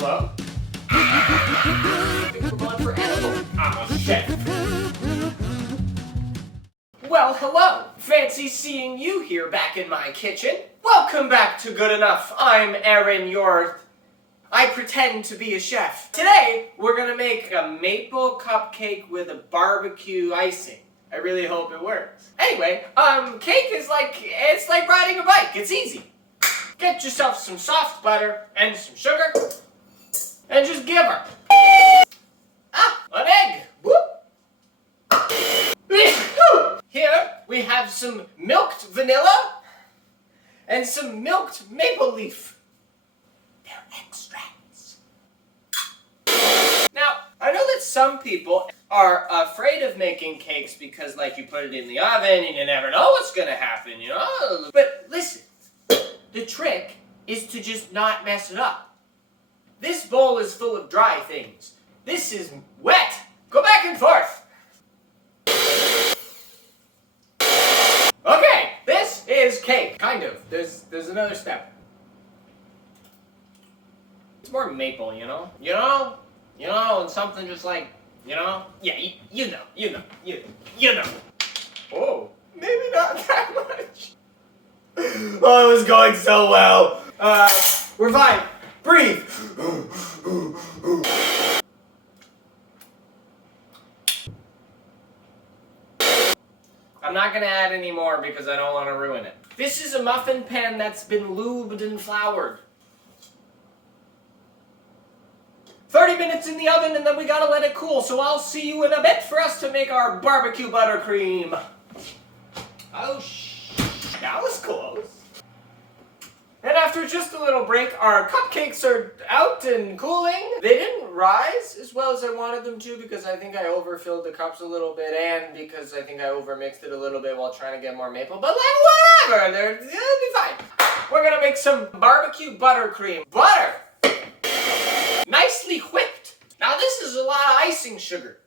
Hello? I think we're going for edible. I'm a chef. Well, hello. Fancy seeing you here back in my kitchen. Welcome back to Good Enough. I'm Aaron, I pretend to be a chef. Today, we're gonna make a maple cupcake with a barbecue icing. I really hope it works. Anyway, cake is it's like riding a bike. It's easy. Get yourself some soft butter and some sugar, and just give her. An egg. Whoop. Here, we have some milked vanilla and some milked maple leaf. They're extracts. Now, I know that some people are afraid of making cakes because, you put it in the oven and you never know what's gonna happen, you know? But listen, the trick is to just not mess it up. This bowl is full of dry things. This is wet. Go back and forth. Okay, this is cake. Kind of. There's another step. It's more maple, you know? You know, and something just yeah, you know. Oh, maybe not that much. Oh, it was going so well. We're fine. Breathe. I'm not gonna add any more because I don't want to ruin it. This is a muffin pan that's been lubed and floured. 30 minutes in the oven and then we gotta let it cool, so I'll see you in a bit for us to make our BBQ Buttercream. Oh, that was close. And after just a little break, our cupcakes are out and cooling. They didn't rise as well as I wanted them to because I think I overfilled the cups a little bit and because I think I overmixed it a little bit while trying to get more maple. But whatever, it'll be fine. We're gonna make some BBQ Buttercream. Butter! Nicely whipped. Now this is a lot of icing sugar.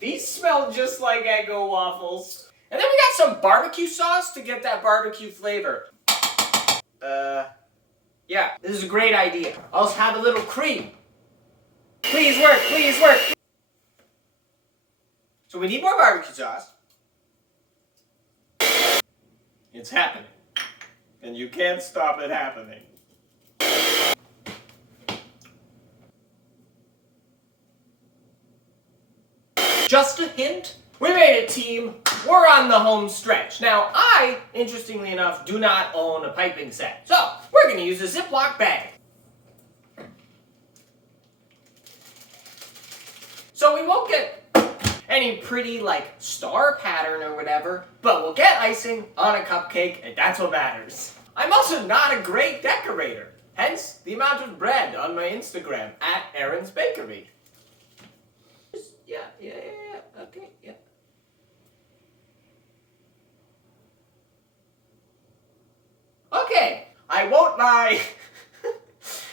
These smell just like Eggo waffles. And then we got some barbecue sauce to get that barbecue flavor. Yeah, this is a great idea. I'll also have a little cream. Please work, please work. So we need more barbecue sauce. It's happening. And you can't stop it happening. Just a hint, we made it, team. We're on the home stretch. Now, I, interestingly enough, do not own a piping set. So, we're gonna use a Ziploc bag. So we won't get any pretty, star pattern or whatever, but we'll get icing on a cupcake, and that's what matters. I'm also not a great decorator. Hence, the amount of bread on my Instagram, @AaronsBakery. Yeah, okay, yeah. Okay, I won't lie,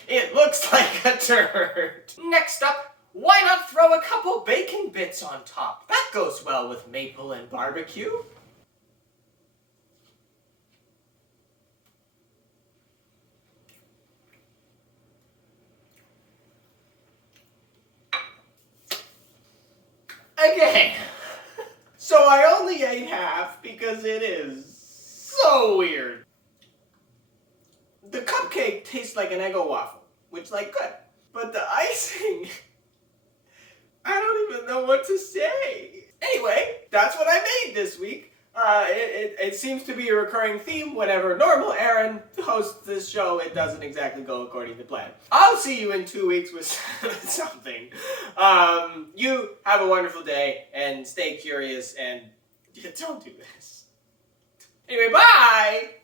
it looks like a turd. Next up, why not throw a couple bacon bits on top? That goes well with maple and barbecue. Okay, so I only ate half because it is so weird. The cupcake tastes like an Eggo waffle, which good. But the icing, I don't even know what to say. Anyway, that's what I made this week. It seems to be a recurring theme. Whenever normal Aaron hosts this show, it doesn't exactly go according to plan. I'll see you in 2 weeks with something. You have a wonderful day and stay curious and don't do this. Anyway, bye!